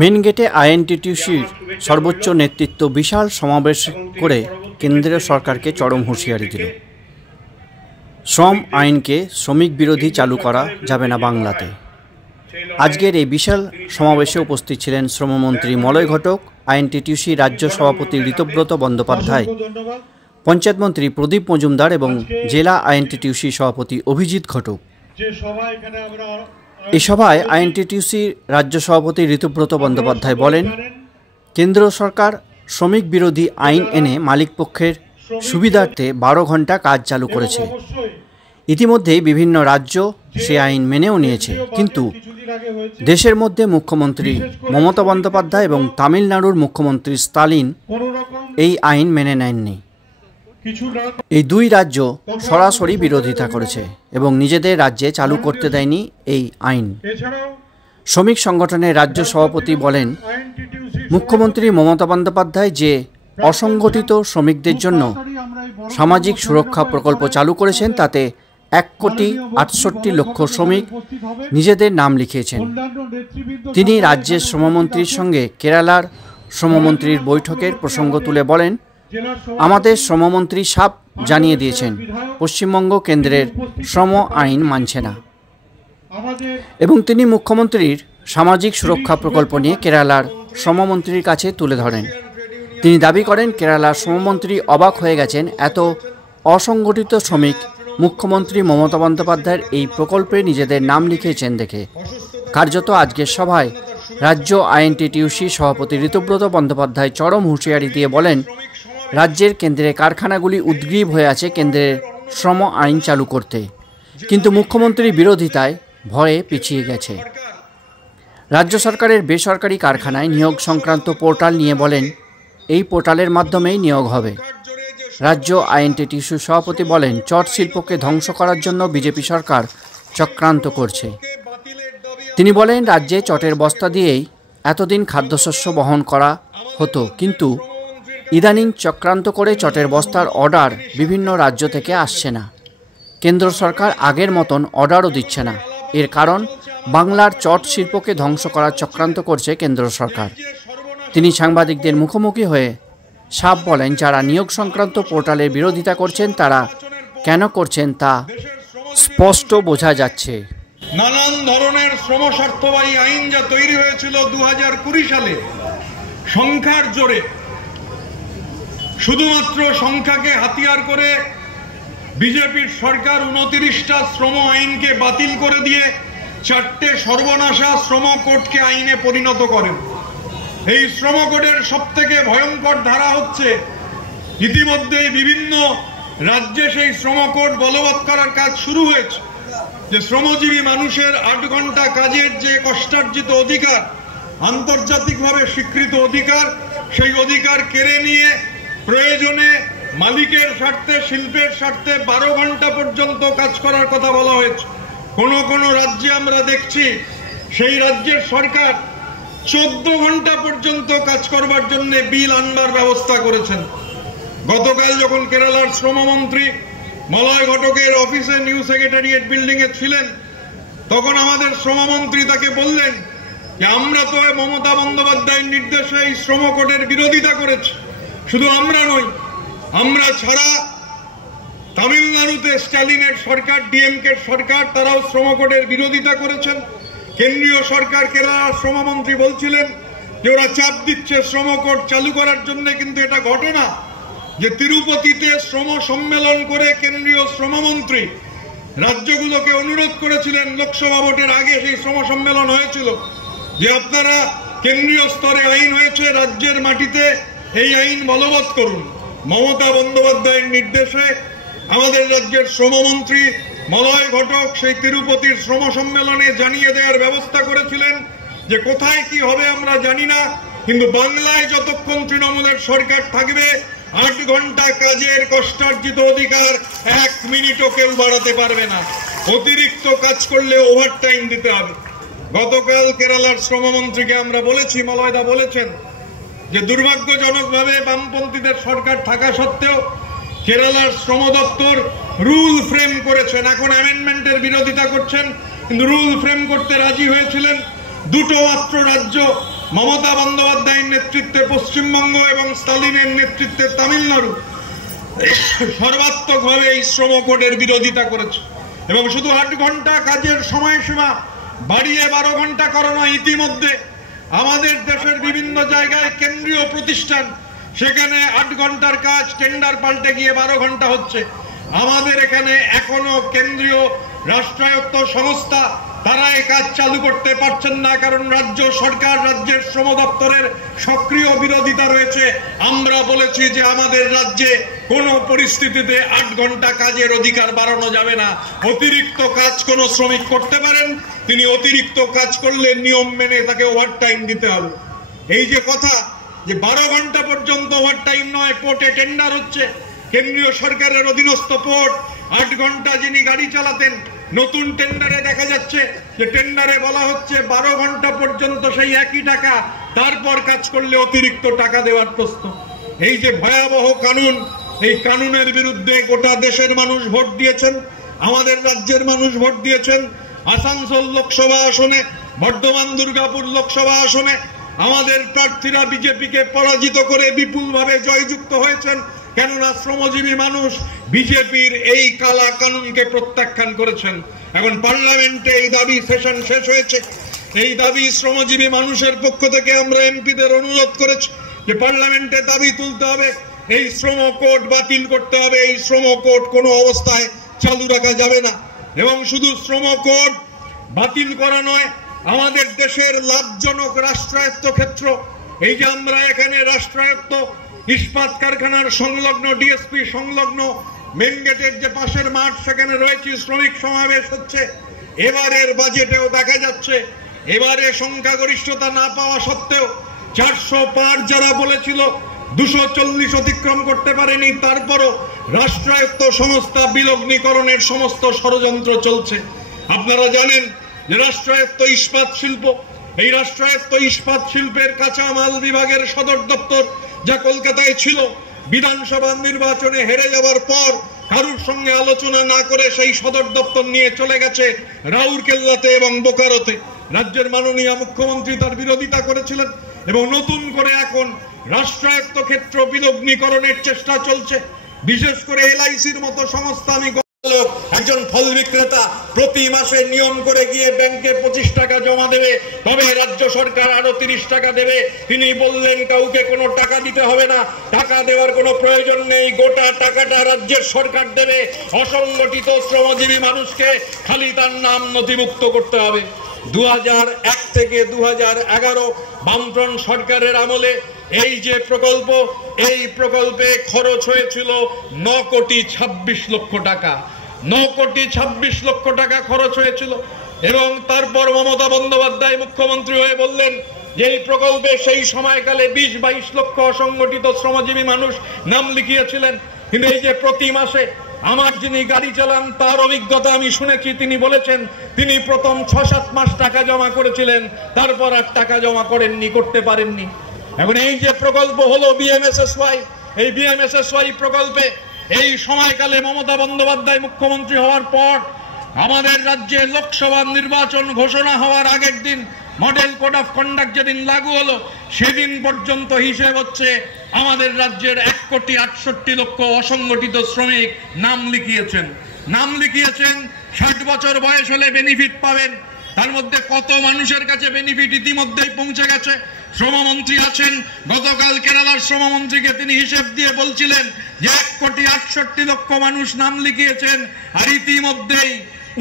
Main গেটে আইএনটিটিউসির সর্বোচ্চ নেতৃত্ব বিশাল সমাবেশ করে কেন্দ্রীয় সরকারকে চরম হুঁশিয়ারি দিল। শ্রম আইনকে শ্রমিক বিরোধী চালু করা যাবে না বাংলাতে। আজকের এই বিশাল সমাবেশে উপস্থিত ছিলেন শ্রমমন্ত্রী মলয় ঘটক, আইএনটিটিউসি রাজ্য সভাপতি ঋতব্রত বন্দ্যোপাধ্যায়, পঞ্চায়েত মন্ত্রী প্রদীপ মজুমদার এবং জেলা আইএনটিটিউসি সভাপতি অভিজিৎ ঘটক। এই সভায় আইএনটিটিউসির রাজ্য সভাপতি ঋতব্রত বন্দ্যোপাধ্যায় বলেন, কেন্দ্র সরকার শ্রমিক বিরোধী আইন এনে মালিকপক্ষের সুবিধার্থে 12 ঘন্টা কাজ চালু করেছে। ইতিমধ্যেই বিভিন্ন রাজ্য সে আইন মেনেও নিয়েছে, কিন্তু দেশের মধ্যে মুখ্যমন্ত্রী মমতা বন্দ্যোপাধ্যায় এবং তামিলনাড়ুর মুখ্যমন্ত্রী স্টালিন এই আইন মেনে নেননি। এই দুই রাজ্য সরাসরি বিরোধিতা করেছে এবং নিজেদের রাজ্যে চালু করতে দেয়নি এই আইন। শ্রমিক সংগঠনের রাজ্য সভাপতি বলেন, মুখ্যমন্ত্রী মমতা বন্দ্যোপাধ্যায় যে অসংগঠিত শ্রমিকদের জন্য সামাজিক সুরক্ষা প্রকল্প চালু করেছেন তাতে 1,68,00,000 শ্রমিক নিজেদের নাম লিখিয়েছেন। তিনি রাজ্যের শ্রমমন্ত্রীর সঙ্গে কেরালার শ্রমমন্ত্রীর বৈঠকের প্রসঙ্গ তুলে বলেন, আমাদের শ্রমমন্ত্রী সাফ জানিয়ে দিয়েছেন পশ্চিমবঙ্গ কেন্দ্রের শ্রম আইন মানছে না এবং তিনি মুখ্যমন্ত্রীর সামাজিক সুরক্ষা প্রকল্প নিয়ে কেরালার শ্রমমন্ত্রীর কাছে তুলে ধরেন। তিনি দাবি করেন, কেরালার শ্রমমন্ত্রী অবাক হয়ে গেছেন এত অসংগঠিত শ্রমিক মুখ্যমন্ত্রী মমতা বন্দ্যোপাধ্যায়ের এই প্রকল্পে নিজেদের নাম লিখিয়েছেন দেখে। কার্যত আজকের সভায় রাজ্য আইএনটিটিউসি সভাপতি ঋতব্রত বন্দ্যোপাধ্যায় চরম হুঁশিয়ারি দিয়ে বলেন, রাজ্যের কেন্দ্রের কারখানাগুলি উদ্গ্রীব হয়ে আছে কেন্দ্রের শ্রম আইন চালু করতে, কিন্তু মুখ্যমন্ত্রীর বিরোধিতায় ভয়ে পিছিয়ে গেছে। রাজ্য সরকারের বেসরকারি কারখানায় নিয়োগ সংক্রান্ত পোর্টাল নিয়ে বলেন, এই পোর্টালের মাধ্যমেই নিয়োগ হবে। রাজ্য আইএনটিটিউসি সভাপতি বলেন, চট শিল্পকে ধ্বংস করার জন্য বিজেপি সরকার চক্রান্ত করছে। তিনি বলেন, রাজ্যে চটের বস্তা দিয়েই এতদিন খাদ্যশস্য বহন করা হতো, কিন্তু ইদানিং চক্রান্ত করে চটের বস্তার অর্ডার বিভিন্ন রাজ্য থেকে আসছে না। কেন্দ্র সরকার আগের মতন অর্ডারও দিচ্ছে না। এর কারণ বাংলার চট শিল্পকে ধ্বংস করার চক্রান্ত করছে কেন্দ্র সরকার। তিনি সাংবাদিকদের মুখোমুখি হয়ে সাফ বলেন, যারা নিয়োগ সংক্রান্ত পোর্টালের বিরোধিতা করছেন তারা কেন করছেন তা স্পষ্ট বোঝা যাচ্ছে। নানান ধরনের শ্রম স্বার্থবাহী আইন যা তৈরি হয়েছিল 2020 সালে সংখ্যার জোরে, শুধুমাত্র সংখ্যাকে হাতিয়ার করে বিজেপির সরকার 29টা শ্রম আইনকে বাতিল করে দিয়ে 4টে সর্বনাশা শ্রম কোডকে আইনে পরিণত করেন। এই শ্রম কোডের সবথেকে ভয়ঙ্কর ধারা হচ্ছে, ইতিমধ্যে বিভিন্ন রাজ্যে সেই শ্রম কোড বলবৎ করার কাজ শুরু হয়েছে, যে শ্রমজীবী মানুষের 8 ঘন্টা কাজের যে কষ্টার্জিত অধিকার, আন্তর্জাতিকভাবে স্বীকৃত অধিকার, সেই অধিকার কেড়ে নিয়ে প্রয়োজনে মালিকের স্বার্থে, শিল্পের স্বার্থে 12 ঘন্টা পর্যন্ত কাজ করার কথা বলা হয়েছে। কোন রাজ্যে আমরা দেখছি সেই রাজ্যের সরকার 14 ঘন্টা পর্যন্ত কাজ করবার জন্য বিল আনবার ব্যবস্থা করেছেন। গতকাল যখন কেরালার শ্রমমন্ত্রী মলয় ঘটকের অফিসে নিউ সেক্রেটারিয়েট বিল্ডিং এ ছিলেন, তখন আমাদের শ্রমমন্ত্রী তাকে বললেন যে আমরা তো মমতা বন্দ্যোপাধ্যায়ের নির্দেশে এই শ্রম কোডের বিরোধিতা করেছি। শুধু আমরা নই, আমরা ছাড়া তামিলনাড়ুতে স্ট্যালিনের সরকার, ডিএমকে সরকার, তারাও শ্রম কোডের বিরোধিতা করেছেন। কেন্দ্রীয় সরকার কেরালার শ্রমমন্ত্রী বলছিলেন যে ওরা চাপ দিচ্ছে শ্রম কোড চালু করার জন্য, কিন্তু এটা ঘটে না যে তিরুপতিতে শ্রম সম্মেলন করে কেন্দ্রীয় শ্রমমন্ত্রী রাজ্যগুলোকে অনুরোধ করেছিলেন, লোকসভা ভোটের আগে সেই শ্রম সম্মেলন হয়েছিল, যে আপনারা কেন্দ্রীয় স্তরে আইন হয়েছে, রাজ্যের মাটিতে এই আইন বলবৎ করুন। মমতা বন্দ্যোপাধ্যায়ের নির্দেশে আমাদের রাজ্যের শ্রমমন্ত্রী মলয় ঘটক সেই তিরুপতির শ্রম সম্মেলনে জানিয়ে দেওয়ার ব্যবস্থা করেছিলেন যে কোথায় কি হবে আমরা জানি না, কিন্তু বাংলায় যতক্ষণ তৃণমূলের সরকার থাকবে 8 ঘন্টা কাজের কষ্টার্জিত অধিকার 1 মিনিটও কেউ বাড়াতে পারবে না। অতিরিক্ত কাজ করলে ওভারটাইম দিতে হবে। গতকাল কেরালার শ্রমমন্ত্রীকে আমরা বলেছি, মলয়দা বলেছেন যে দুর্ভাগ্যজনকভাবে বামপন্থীদের সরকার থাকা সত্ত্বেও কেরালার শ্রম দপ্তর রুল ফ্রেম করেছেন। এখন অ্যামেন্ডমেন্টের বিরোধিতা করছেন, কিন্তু রুল ফ্রেম করতে রাজি হয়েছিলেন দুটো মাত্র রাজ্য, মমতা বন্দ্যোপাধ্যায়ের নেতৃত্বে পশ্চিমবঙ্গ এবং স্টালিনের নেতৃত্বে তামিলনাড়ু, সর্বাত্মকভাবে এই শ্রম কোডের বিরোধিতা করেছে এবং শুধু 8 ঘন্টা কাজের সময়সীমা বাড়িয়ে 12 ঘন্টা করানো। ইতিমধ্যে আমাদের দেশের বিভিন্ন জায়গায় কেন্দ্রীয় প্রতিষ্ঠান, সেখানে 8 ঘন্টার কাজ টেন্ডার পাল্টে গিয়ে 12 ঘন্টা হচ্ছে। আমাদের এখানে এখনো কেন্দ্রীয় রাষ্ট্রায়ত্ত সংস্থা তারা এই কাজ চালু করতে পারছেন না, কারণ রাজ্য সরকার, রাজ্যের শ্রম দপ্তরের সক্রিয় বিরোধিতা রয়েছে। আমরা বলেছি যে আমাদের রাজ্যে কোনো পরিস্থিতিতে 8 ঘন্টা কাজের অধিকার বাড়ানো যাবে না। অতিরিক্ত কাজ কোনো শ্রমিক করতে পারেন, তিনি অতিরিক্ত কাজ করলে নিয়ম মেনে তাকে ওভারটাইম দিতে হবে। এই যে কথা যে 12 ঘন্টা পর্যন্ত ওভারটাইম নয়, পোর্টে টেন্ডার হচ্ছে, কেন্দ্রীয় সরকারের অধীনস্থ পোর্ট, 8 ঘন্টা যিনি গাড়ি চালাতেন, নতুন টেন্ডারে দেখা যাচ্ছে যে টেন্ডারে বলা হচ্ছে 12 ঘন্টা পর্যন্ত সেই একই টাকা, তারপর কাজ করলে অতিরিক্ত টাকা দেওয়ার প্রশ্ন। এই যে ভয়াবহ কানুন, এই কানুনের বিরুদ্ধে গোটা দেশের মানুষ ভোট দিয়েছেন, আমাদের রাজ্যের মানুষ ভোট দিয়েছেন। আসানসোল লোকসভা আসনে, বর্ধমান দুর্গাপুর লোকসভা আসনে আমাদের প্রার্থীরা বিজেপিকে পরাজিত করে বিপুলভাবে জয়যুক্ত হয়েছেন, কেননা শ্রমজীবী মানুষ বিজেপির এই কালা কানুনকে প্রত্যাখ্যান করেছেন। এখন পার্লামেন্টে এই দাবি সেশন শেষ হয়েছে। এই দাবি শ্রমজীবী মানুষের পক্ষ থেকে আমরা এমপিদের অনুরোধ করেছি যে পার্লামেন্টে দাবি তুলতে হবে, এই শ্রম কোড বাতিল করতে হবে, এই শ্রম কোড কোনো অবস্থায় চালু রাখা যাবে না। এবং শুধু শ্রম কোড বাতিল করা নয়, আমাদের দেশের লাভজনক রাষ্ট্রায়ত্ত ক্ষেত্র, এই যে আমরা এখানে রাষ্ট্রায়ত্ত ইস্পাত কারখানার সংলগ্ন, ডিএসপি সংলগ্ন মেন গেটের যে পাশের মাঠ, সেখানে রয়েছে, শ্রমিক সমাবেশ হচ্ছে। এবারের বাজেটেও দেখা যাচ্ছে, এবারে সংখ্যাগরিষ্ঠতা না পাওয়া সত্ত্বেও 400 পার যারা বলেছিল, 240 অতিক্রম করতে পারেনি, তারপরও রাষ্ট্রায়ত্ত সংস্থা বিলগ্নীকরণের সমস্ত ষড়যন্ত্র চলছে। আপনারা জানেন যে রাষ্ট্রায়ত্ত ইস্পাত শিল্প, এই রাষ্ট্রায়ত্ত ইস্পাত শিল্পের কাঁচামাল বিভাগের সদর দপ্তর যা কলকাতায় ছিল, বিধানসভা নির্বাচনে হেরে যাওয়ার পর কারুর সঙ্গে আলোচনা না করে সেই সদর দপ্তর নিয়ে চলে গেছে রাউরকেল্লাতে এবং বোকারোতে। রাজ্যের মাননীয় মুখ্যমন্ত্রী তার বিরোধিতা করেছিলেন এবং নতুন করে এখন রাষ্ট্রায়ত্ত ক্ষেত্র বিলগ্নীকরণের চেষ্টা চলছে। বিশেষ করে এলআইসির মতো সংস্থা, আমি একজন ফল বিক্রেতা প্রতি মাসে নিয়ম করে গিয়ে ব্যাংকে 25 টাকা জমা দেবে, তবে রাজ্য সরকার আরো 30 টাকা দেবে। তিনি বললেন কাউকে কোনো টাকা দিতে হবে না, টাকা দেওয়ার কোনো প্রয়োজন নেই, গোটা টাকাটা রাজ্যের সরকার দেবে। অসংগঠিত শ্রমজীবী মানুষকে খালি তার নাম নথিভুক্ত করতে হবে। 2001 থেকে 2011 বামফ্রন্ট সরকারের আমলে এই যে প্রকল্প, এই প্রকল্পে খরচ হয়েছিল 9 কোটি 26 লক্ষ টাকা। 9 কোটি 26 লক্ষ টাকা খরচ হয়েছিল এবং তারপর মমতা বন্দ্যোপাধ্যায় মুখ্যমন্ত্রী হয়ে বললেন যে এই প্রকল্পে সেই সময়কালে 20-22 লক্ষ অসংগঠিত শ্রমজীবী মানুষ নাম লিখিয়েছিলেন। কিন্তু এই যে প্রতি মাসে, আমার যিনি গাড়ি চালান তার অভিজ্ঞতা আমি শুনেছি, তিনি বলেছেন তিনি প্রথম 6-7 মাস টাকা জমা করেছিলেন, তারপর আর টাকা জমা করেননি, করতে পারেননি। এখন এই যে প্রকল্প হলো বিএমএসএসওয়াই, এই বিএমএসএসওয়াই প্রকল্পে এই সময়কালে মমতা বন্দ্যোপাধ্যায় মুখ্যমন্ত্রী হওয়ার পর আমাদের রাজ্যে লোকসভা নির্বাচন ঘোষণা হওয়ার আগের দিন, মডেল কোড অফ কন্ডাক্ট যেদিন লাগু হলো, সেদিন পর্যন্ত হিসেব হচ্ছে আমাদের রাজ্যের 1 কোটি 68 লক্ষ অসংগঠিত শ্রমিক নাম লিখিয়েছেন। 60 বছর বয়স হলে বেনিফিট পাবেন। তার মধ্যে কত মানুষের কাছে বেনিফিট ইতিমধ্যেই পৌঁছে গেছে। শ্রমমন্ত্রী আছেন, গতকাল কেরালার শ্রমমন্ত্রীকে তিনি হিসেব দিয়ে বলছিলেন যে 1 কোটি 68 লক্ষ মানুষ নাম লিখিয়েছেন, আর ইতিমধ্যেই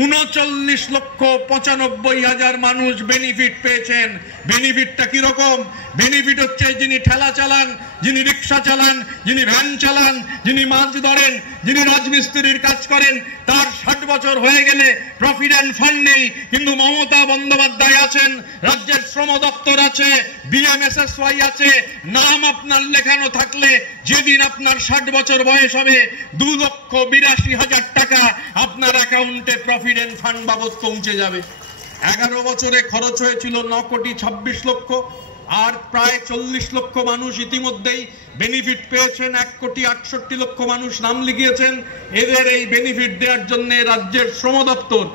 39,95,000 মানুষ বেনিফিট পেয়েছেন। বেনিফিটটা কিরকম? বেনিফিট হচ্ছে যিনি ঠেলা চালান, যিনি রিক্সা চালান, যিনি ভ্যান চালান, যিনি মাছ ধরেন, যিনি রাজমিস্ত্রির কাজ করেন, তার 60 বছর হয়ে গেলে প্রভিডেন্ট ফান্ড নেই, কিন্তু মমতা বন্দ্যোপাধ্যায় আছেন, রাজ্যের শ্রম দপ্তর আছে, বিএমএসএসওয়াই আছে, নাম আপনার লেখানো থাকলে যেদিন আপনার 60 বছর বয়স হবে 2,82,000 টাকা আপনার অ্যাকাউন্টে প্রভিডেন্ট ফান্ড বাবদ পৌঁছে যাবে। 11 বছরে খরচ হয়েছিল 9 কোটি 26 লক্ষ, আর প্রায় 40 লক্ষ মানুষ ইতিমধ্যেই বেনিফিট পেয়েছেন। 1 কোটি 68 লক্ষ মানুষ নাম লিখিয়েছেন। এদের এই বেনিফিট দেওয়ার জন্য রাজ্যের শ্রম দপ্তর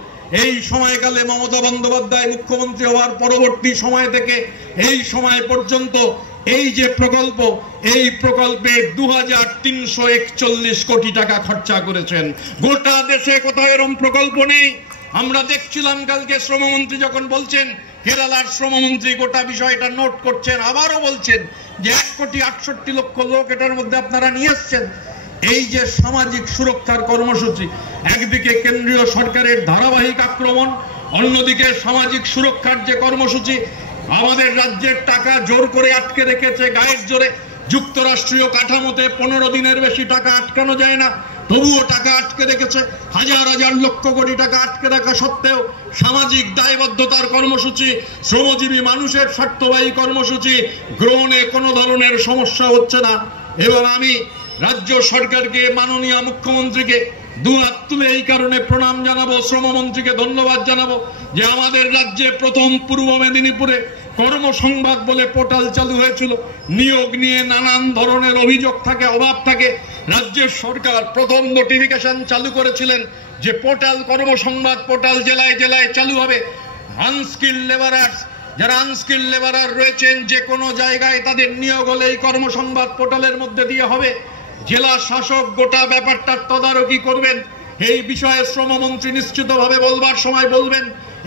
এই সময়কালে মমতা বন্দ্যোপাধ্যায় মুখ্যমন্ত্রী হওয়ার পরবর্তী সময় থেকে এই সময় পর্যন্ত এই যে প্রকল্প, এই প্রকল্পে 2341 কোটি টাকা খরচা করেছেন। গোটা দেশে কোথাও এরকম প্রকল্প নেই। আমরা দেখছিলাম কালকে শ্রমমন্ত্রী যখন বলছেন, কেরালার শ্রমমন্ত্রী গোটা বিষয়টা নোট করছেন, আবারও বলছেন যে 1,68,00,000 লোক এটার মধ্যে আপনারা নিয়ে এসছেন। এই যে সামাজিক সুরক্ষার কর্মসূচি, একদিকে কেন্দ্রীয় সরকারের ধারাবাহিক আক্রমণ, অন্যদিকে সামাজিক সুরক্ষার যে কর্মসূচি, আমাদের রাজ্যের টাকা জোর করে আটকে রেখেছে গায়ের জোরে। যুক্তরাষ্ট্রীয় কাঠামোতে 15 দিনের বেশি টাকা আটকানো যায় না, তবুও টাকা আটকে রেখেছে। হাজার হাজার লক্ষ কোটি টাকা আটকে রাখা সত্ত্বেও সামাজিক দায়বদ্ধতার কর্মসূচি, শ্রমজীবী মানুষের স্বার্থবাহী কর্মসূচি গ্রহণে কোনো ধরনের সমস্যা হচ্ছে না। এবং আমি রাজ্য সরকারকে, মাননীয় মুখ্যমন্ত্রীকে দুহাত তুলে এই কারণে প্রণাম জানাবো, শ্রমমন্ত্রীকে ধন্যবাদ জানাবো যে আমাদের রাজ্যে প্রথম পূর্ব মেদিনীপুরে কর্মসংবাদ বলে পোর্টাল চালু হয়েছিল। নিয়োগ নিয়ে নানান ধরনের অভিযোগ থাকে, অভাব থাকে। রাজ্যের সরকার প্রথম নোটিফিকেশন চালু করেছিলেন যে পোর্টাল, কর্মসংবাদ পোর্টাল জেলায় জেলায় চালু হবে। আনস্কিল লেবারার্স, যারা আনস্কিল লেবারার রয়েছেন, যে কোনো জায়গায় তাদের নিয়োগ হলে এই কর্মসংবাদ পোর্টালের মধ্যে দিয়ে হবে। জেলা শাসক গোটা ব্যাপারটার তদারকি করবেন। এই বিষয়ে শ্রমমন্ত্রী নিশ্চিতভাবে বলবার সময় বলবেন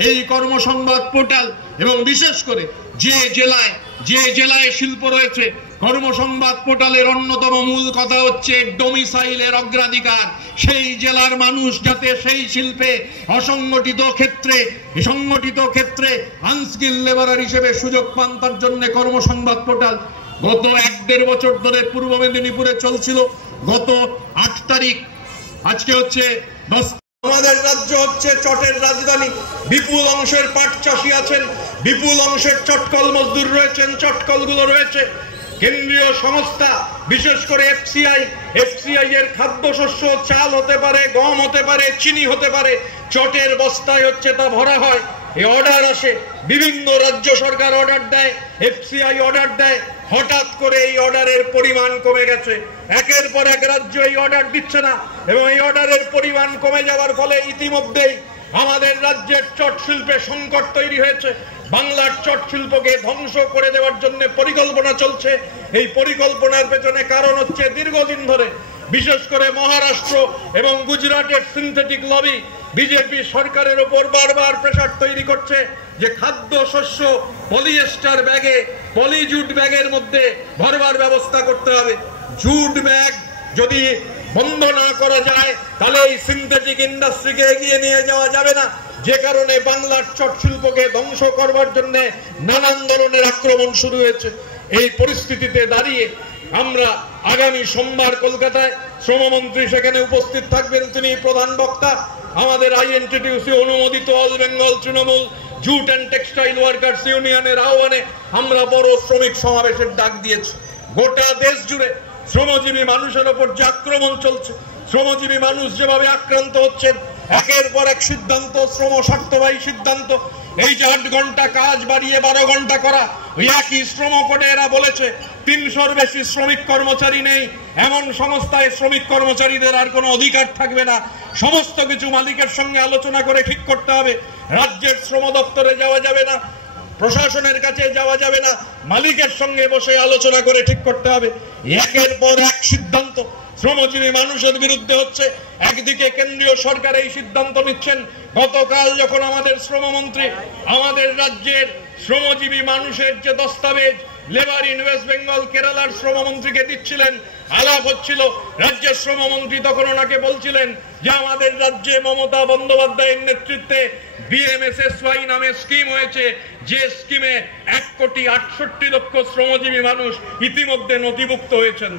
এই কর্মসংবাদ পোর্টাল, এবং বিশেষ করে যে জেলায় শিল্প রয়েছে, কর্মসংবাদ পোর্টালের অন্যতম মূল কথা হচ্ছে ডোমিসাইলের অগ্রাধিকার। সেই জেলার মানুষ যাতে সেই শিল্পে অসংগঠিত ক্ষেত্রে আনস্কিল লেবারার হিসেবে সুযোগ পান, তার জন্য কর্মসংবাদ পোর্টাল গত 1-1.5 বছর ধরে পূর্ব মেদিনীপুরে চলছিল। গত 8 তারিখ, আজকে হচ্ছে 10। আমাদের রাজ্য হচ্ছে চটের রাজধানী। বিপুল অংশের পাট চাষি আছেন, বিপুল অংশের চটকল মজদুর রয়েছেন, চটকলগুলো রয়েছে। কেন্দ্রীয় সংস্থা, বিশেষ করে এফসিআই এর খাদ্যশস্য, চাল হতে পারে, গম হতে পারে, চিনি হতে পারে, চটের বস্তায় হচ্ছে তা ভরা হয়। এই অর্ডার আসে, বিভিন্ন রাজ্য সরকার অর্ডার দেয়, এফসিআই অর্ডার দেয়। হঠাৎ করে এই অর্ডারের পরিমাণ কমে গেছে। একের পর এক রাজ্য এই অর্ডার দিচ্ছে না, এবং এই অর্ডারের পরিমাণ কমে যাওয়ার ফলে ইতিমধ্যেই আমাদের রাজ্যের চট শিল্পে সংকট তৈরি হয়েছে। বাংলার চট শিল্পকে ধ্বংস করে দেওয়ার জন্য পরিকল্পনা চলছে। এই পরিকল্পনার পেছনে কারণ হচ্ছে দীর্ঘদিন ধরে বিশেষ করে মহারাষ্ট্র এবং গুজরাটের সিনথেটিক লবি বিজেপি সরকারের উপর বারবার প্রেসার তৈরি করছে যে খাদ্যশস্য পলিয়েস্টার ব্যাগে, পলিজুট ব্যাগের মধ্যে ভরবার ব্যবস্থা করতে হবে। জুট ব্যাগ যদি বন্ধ না করা যায় তাহলে এই সিনথেটিক ইন্ডাস্ট্রিকে এগিয়ে নিয়ে যাওয়া যাবে না, যে কারণে বাংলার চট শিল্পকে ধ্বংস করবার জন্য নানান ধরনের আক্রমণ শুরু হয়েছে। এই পরিস্থিতিতে দাঁড়িয়ে আমরা আগামী সোমবার কলকাতায় শ্রমমন্ত্রী সেখানে উপস্থিত থাকবেন, তিনি প্রধান বক্তা। আমাদের আইএনটিটিউসি অনুমোদিত all Bengal Trinamool jute and textile workers ইউনিয়নের আহ্বানে আমরা বড় শ্রমিক সমাবেশের ডাক দিয়েছি। গোটা দেশ জুড়ে শ্রমজীবী মানুষের ওপর যে আক্রমণ চলছে, শ্রমজীবী মানুষ যেভাবে আক্রান্ত হচ্ছেন, একের পর এক সিদ্ধান্ত, শ্রম স্বার্থবাহী সিদ্ধান্ত, এই যে 8 ঘন্টা কাজ বাড়িয়ে 12 ঘন্টা করা, ওই একই শ্রম কোডে এরা বলেছে 300-র বেশি শ্রমিক কর্মচারী নেই, এমন সংস্থায় শ্রমিক কর্মচারীদের আর কোনো অধিকার থাকবে না। সমস্ত কিছু মালিকের সঙ্গে আলোচনা করে ঠিক করতে হবে। রাজ্যের শ্রম দপ্তরে যাওয়া যাবে না, প্রশাসনের কাছে যাওয়া যাবে না, মালিকের সঙ্গে বসে আলোচনা করে ঠিক করতে হবে। একের পর এক সিদ্ধান্ত শ্রমজীবী মানুষের বিরুদ্ধে হচ্ছে। একদিকে কেন্দ্রীয় সরকার এই সিদ্ধান্ত নিচ্ছেন। গতকাল যখন আমাদের শ্রমমন্ত্রী আমাদের রাজ্যের শ্রমজীবী মানুষের যে দস্তাবেজ লেবার ইন ওয়েস্ট বেঙ্গল কেরালার শ্রমমন্ত্রীকে দিচ্ছিলেন, আলাপ হচ্ছিল, রাজ্যের শ্রমমন্ত্রী তখন ওনাকে বলছিলেন যে আমাদের রাজ্যে মমতা বন্দ্যোপাধ্যায়ের নেতৃত্বে বিএমএসএসওয়াই নামে স্কিম হয়েছে, যে স্কিমে 1,68,00,000 শ্রমজীবী মানুষ ইতিমধ্যে নথিভুক্ত হয়েছেন।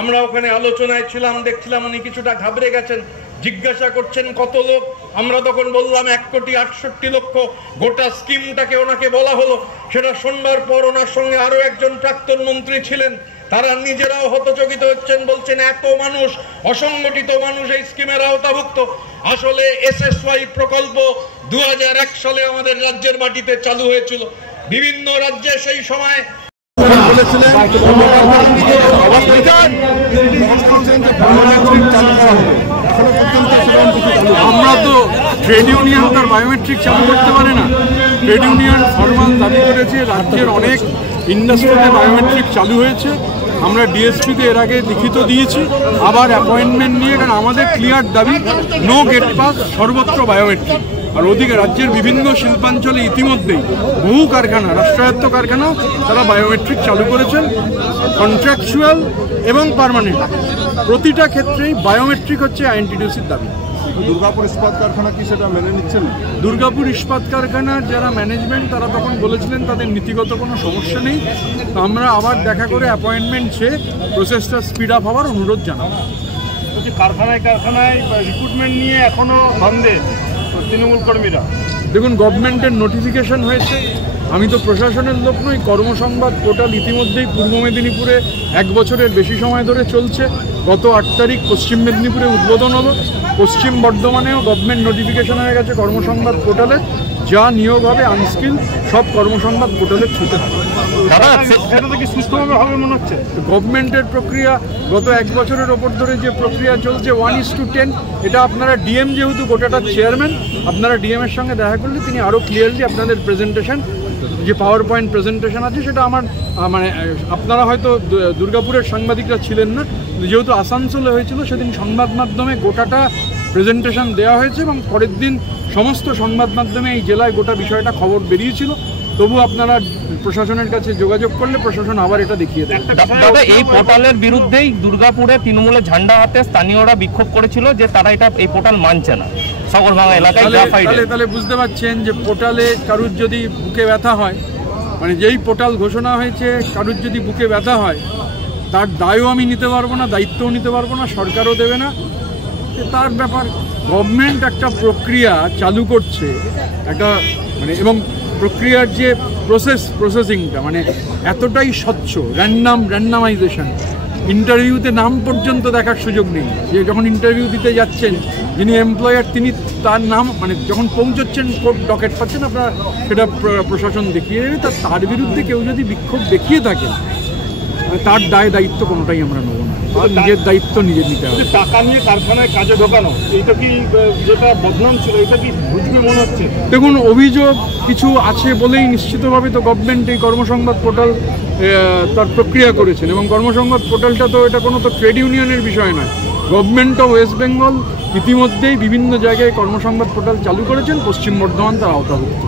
আমরা ওখানে আলোচনায় ছিলাম, দেখছিলাম উনি কিছুটা ঘাবড়ে গেছেন, জিজ্ঞাসা করছেন কত লোক। আমরা তখন বললাম 1,68,00,000। গোটা স্কিমটাকে ওনাকে বলা হলো। সেটা শোনবার পর ওনার সঙ্গে আরো একজন প্রাক্তন মন্ত্রী ছিলেন, তারা নিজেরাও হতচকিত হচ্ছেন, বলছেন এত মানুষ, অসংগঠিত মানুষ এই স্কিমের আওতাভুক্ত। আসলে এসএসওয়াই প্রকল্প 2001 সালে আমাদের রাজ্যের মাটিতে চালু হয়েছিল। বিভিন্ন রাজ্যে সেই সময় আমরা তো ট্রেড ইউনিয়ন তার বায়োমেট্রিক চালু করতে পারে না। ট্রেড ইউনিয়ন ফরমাল দাবি করেছে, রাজ্যের অনেক ইন্ডাস্ট্রিতে বায়োমেট্রিক চালু হয়েছে। আমরা ডিএসপিতে এর আগে লিখিত দিয়েছি, আবার অ্যাপয়েন্টমেন্ট নিয়ে, কারণ আমাদের ক্লিয়ার দাবি নো গেট পাস, সর্বত্র বায়োমেট্রিক। আর ওদিকে রাজ্যের বিভিন্ন শিল্পাঞ্চলে ইতিমধ্যেই বহু কারখানা, রাষ্ট্রায়ত্ত কারখানা, তারা বায়োমেট্রিক চালু করেছেন। কন্ট্রাকচুয়াল এবং পার্মানেন্ট প্রতিটা ক্ষেত্রেই বায়োমেট্রিক হচ্ছে আইএনটিডিসির দাবি। দুর্গাপুর ইস্পাত কারখানা কি সেটা মেনে নিচ্ছেন? দুর্গাপুর ইস্পাত কারখানার যারা ম্যানেজমেন্ট তারা তখন বলেছিলেন তাদের নীতিগত কোনো সমস্যা নেই। আমরা আবার দেখা করে অ্যাপয়েন্টমেন্ট চেয়ে প্রসেসটা স্পিড আপ হওয়ার অনুরোধ জানাবো। কারখানায় রিক্রুটমেন্ট নিয়ে এখনো বন্ধে তৃণমূল কর্মীরা। দেখুন, গভর্নমেন্টের নোটিফিকেশন হয়েছে, আমি তো প্রশাসনের লোক নই। কর্মসংবাদ পোর্টাল ইতিমধ্যেই পূর্ব মেদিনীপুরে 1 বছরের বেশি সময় ধরে চলছে। গত 8 তারিখ পশ্চিম মেদিনীপুরে উদ্বোধন হলো। পশ্চিম বর্ধমানেও গভর্নমেন্ট নোটিফিকেশন হয়ে গেছে কর্মসংবাদ পোর্টালে, যা নিয়োগ হবে আনস্কিল সব কর্মসংবাদ পোর্টালে ছুটে হবে। এটা কি সুস্থভাবে হবে মনে হচ্ছে? গভর্নমেন্টের প্রক্রিয়া গত 1 বছরের ওপর ধরে যে প্রক্রিয়া চলছে 1:10, এটা আপনারা ডিএম যেহেতু গোটাটার চেয়ারম্যান, আপনারা ডিএমের সঙ্গে দেখা করলে তিনি আরও ক্লিয়ারলি আপনাদের প্রেজেন্টেশন, যে পাওয়ার পয়েন্ট প্রেজেন্টেশন আছে সেটা আমার মানে আপনারা হয়তো দুর্গাপুরের সাংবাদিকরা ছিলেন না, যেহেতু আসানসোলে হয়েছিল সেদিন সংবাদ মাধ্যমে গোটাটা প্রেজেন্টেশন দেওয়া হয়েছে এবং পরের দিন সমস্ত সংবাদ মাধ্যমে এই জেলায় গোটা বিষয়টা খবর বেরিয়েছিল। তবু আপনারা প্রশাসনের কাছে যোগাযোগ করলে প্রশাসন আবার এটা দেখিয়ে দেয়। দাদা, এই পোর্টালের বিরুদ্ধেই দুর্গাপুরে তৃণমূলের ঝান্ডা হাতে স্থানীয়রা বিক্ষোভ করেছিল যে তারা এই পোর্টাল মানছে না সাগরভাঙা এলাকায়। তাহলে বুঝতে পারছেন যে পোর্টালে কারুর যদি বুকে ব্যথা হয়, মানে যেই পোর্টাল ঘোষণা হয়েছে কারুর যদি বুকে ব্যথা হয়, তার দায়ও আমি নিতে পারবো না, দায়িত্বও নিতে পারবো না, সরকারও দেবে না, তার ব্যাপার। গভর্নমেন্ট একটা প্রক্রিয়া চালু করছে একটা মানে, এবং প্রক্রিয়ার যে প্রসেসিংটা মানে এতটাই স্বচ্ছ, র্যান্ডামাইজেশন, ইন্টারভিউতে নাম পর্যন্ত দেখার সুযোগ নেই। যে যখন ইন্টারভিউ দিতে যাচ্ছেন যিনি এমপ্লয়ার তিনি তার নাম মানে যখন পৌঁছচ্ছেন কোর্ট ডকেট পাচ্ছেন, আপনারা সেটা প্রশাসন দেখিয়ে দেবে। তার বিরুদ্ধে কেউ যদি বিক্ষোভ দেখিয়ে থাকে তার দায়িত্ব কোনোটাই আমরা নেবো না, নিজের দায়িত্ব নিজে নিতে হবে। টাকা নিয়ে কারখানায় কাজে ঢোকানো, এটা কি যেটা বদনাম ছিল এটা কি বুঝবে মনে হচ্ছে? দেখুন, অভিযোগ কিছু আছে বলেই নিশ্চিতভাবে তো গভর্নমেন্ট এই কর্মসংবাদ পোর্টাল তার প্রক্রিয়া করেছেন, এবং কর্মসংবাদ পোর্টালটা তো এটা কোনো তো ট্রেড ইউনিয়নের বিষয় নয়। গভর্নমেন্ট অফ ওয়েস্ট বেঙ্গল ইতিমধ্যেই বিভিন্ন জায়গায় কর্মসংবাদ পোর্টাল চালু করেছেন, পশ্চিম বর্ধমান তার আওতাভুক্ত।